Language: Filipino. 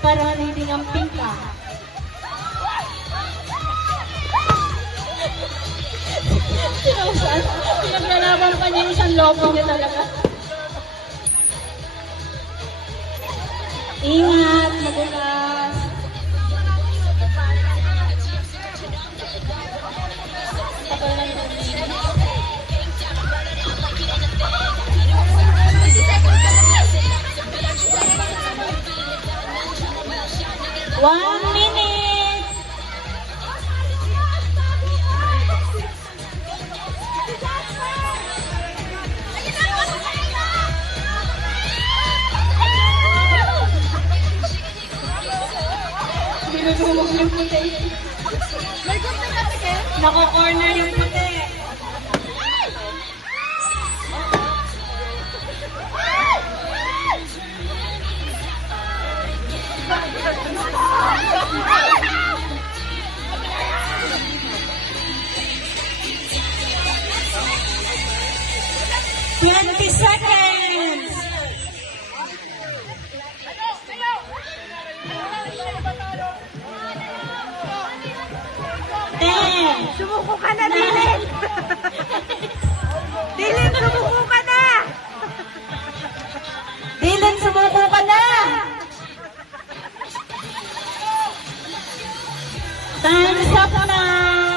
para reading ang pingka. Sinausan, pinaglalaban pa niya yung isang lobo niya talaga. Ingat, magulas. Tagal lang yun. One minute. Binudulog yung puti. Nako-corner yung puti. Twenty seconds. 10. Sumuko ka na, Dilin! Dilin, sumuko ka na! Dylan, sumuko ka na! Time's up na!